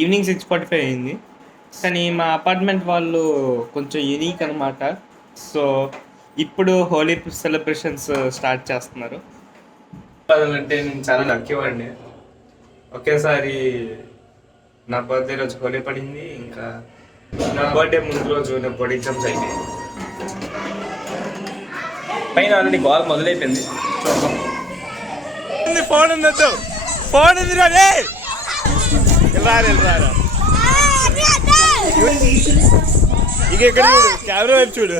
Evening 6:45 అయింది. కానీ మా అపార్ట్మెంట్ వాళ్ళు కొంచెం యూనిక్ అనమాట. సో ఇప్పుడు హోలీ సెలబ్రేషన్స్ స్టార్ట్ చేస్తున్నారు. అంటే నేను చాలా లక్కీ వాడిని. ఒకేసారి నా బర్త్డే రోజు హోలీ పడింది, ఇంకా నా బర్త్డే ముందు రోజు నా బోర్డ్ ఎగ్జామ్స్ అయిపోయింది. పైన ఆల్రెడీ గోల్ మొదలైపోయింది. ఫోన్ ఉంది, ఫోన్ ఉంది రే. ఇక ఎక్కడ చూడు, కెమెరా వైపు చూడు.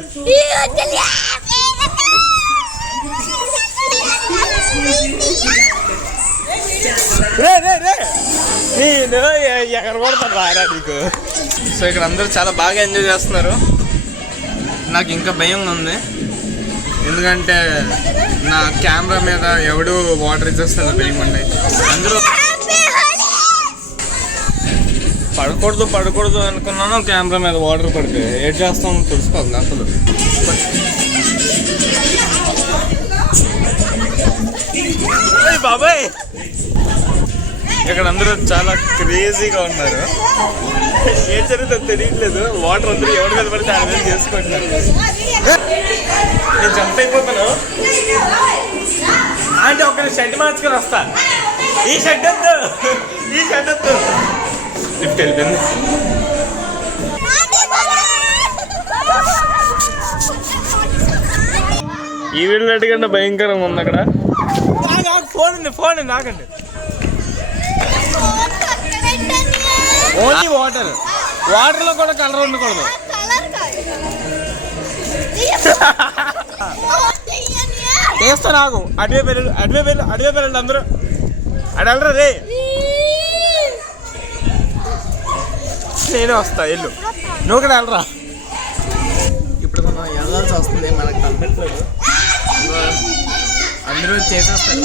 ఎక్కడ పడతాను రారా నీకు. సో ఇక్కడ అందరూ చాలా బాగా ఎంజాయ్ చేస్తున్నారు. నాకు ఇంకా భయం ఉంది, ఎందుకంటే నా కెమెరా మీద ఎవడు వాటర్ ఇచ్చేస్తుంది భయం ఉండే. అందరూ పడకూడదు అనుకున్నాను, కెమెరా మీద వాటర్ పడితే ఏడ్ చేస్తామో తెలుసుకోవాలి అసలు. బాబాయ్ ఇక్కడ అందరూ చాలా క్రేజీగా ఉన్నారు. ఏం జరుగుతుందో తెలియట్లేదు. వాటర్ అందరూ ఎవరి మీద పడితే ఆయన మీద చేసుకుంటున్నారు. నేను జంప్ అయిపోతాను అంటే ఒక షర్ట్ మార్చుకొని వస్తా. ఈ షర్ట్ వద్దు, ఈ షర్ట్ వద్దు. లిఫ్ట్ వెళ్ళిపోయింది. ఈ వీళ్ళు అడిగంటే భయంకరంగా ఉంది అక్కడ. ఫోన్ నాకండి. ఓన్లీ వాటర్, వాటర్లో కూడా కలర్ ఉండకూడదు. వేస్తా నాకు. అటువే వెళ్ళండి అందరూ. అటు వెళ్ళరా రే. నేనే వస్తా, వెళ్ళు. నువ్వు కూడా వెళ్ళరా. ఇప్పుడు మనం వెళ్ళాల్సి వస్తుంది, మనకు కనిపెట్టలేదు. అందరూ చేసేస్తారు.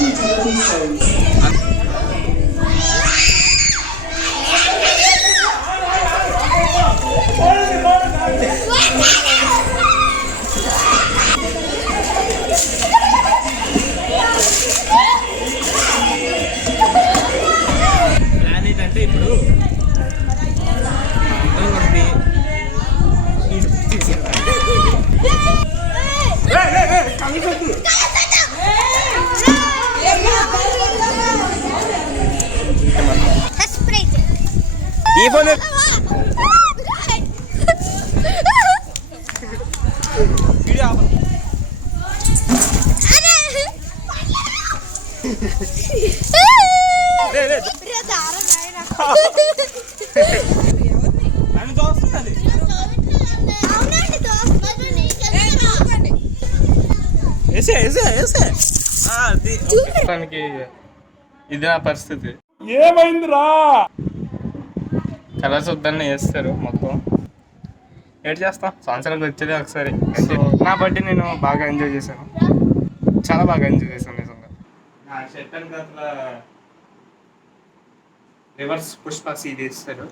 ప్లాన్ ఏంటంటే ఇప్పుడు ఈ ఫోన్ ఇది నా పరిస్థితి. ఏమైందిరా? కలర్స్ వద్దన్న వేస్తారు మొత్తం. ఏడ్ చేస్తాం, సంవత్సరానికి వచ్చేది ఒకసారి. నా బర్త్డే నేను బాగా ఎంజాయ్ చేశాను, చాలా బాగా ఎంజాయ్ చేశాను నిజంగా. నా షర్ట్ అంతా అట్లా రివర్స్ పుష్ప సీడ్ వేస్తారు.